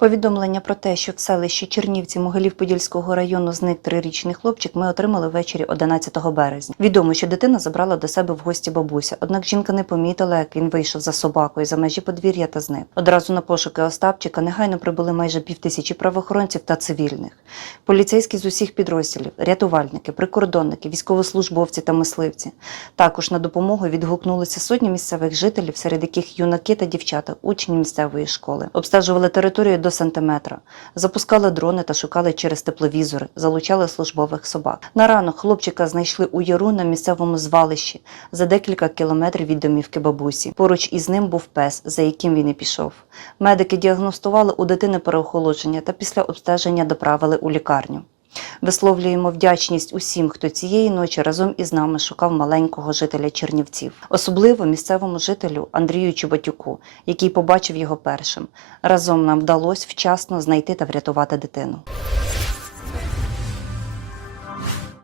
Повідомлення про те, що в селищі Чернівці Могилів Подільського району зник трирічний хлопчик, ми отримали ввечері 11 березня. Відомо, що дитина забрала до себе в гості бабуся. Однак жінка не помітила, як він вийшов за собакою за межі подвір'я та зник. Одразу на пошуки Остапчика негайно прибули майже півтисячі правоохоронців та цивільних. Поліцейські з усіх підрозділів, рятувальники, прикордонники, військовослужбовці та мисливці. Також на допомогу відгукнулися сотні місцевих жителів, серед яких юнаки та дівчата, учні місцевої школи. Обстежували територію до сантиметра, запускали дрони та шукали через тепловізори, залучали службових собак. На ранок хлопчика знайшли у яру на місцевому звалищі за декілька кілометрів від домівки бабусі. Поруч із ним був пес, за яким він і пішов. Медики діагностували у дитини переохолодження та після обстеження доправили у лікарню. Висловлюємо вдячність усім, хто цієї ночі разом із нами шукав маленького жителя Чернівців, особливо місцевому жителю Андрію Чубатюку, який побачив його першим. Разом нам вдалося вчасно знайти та врятувати дитину.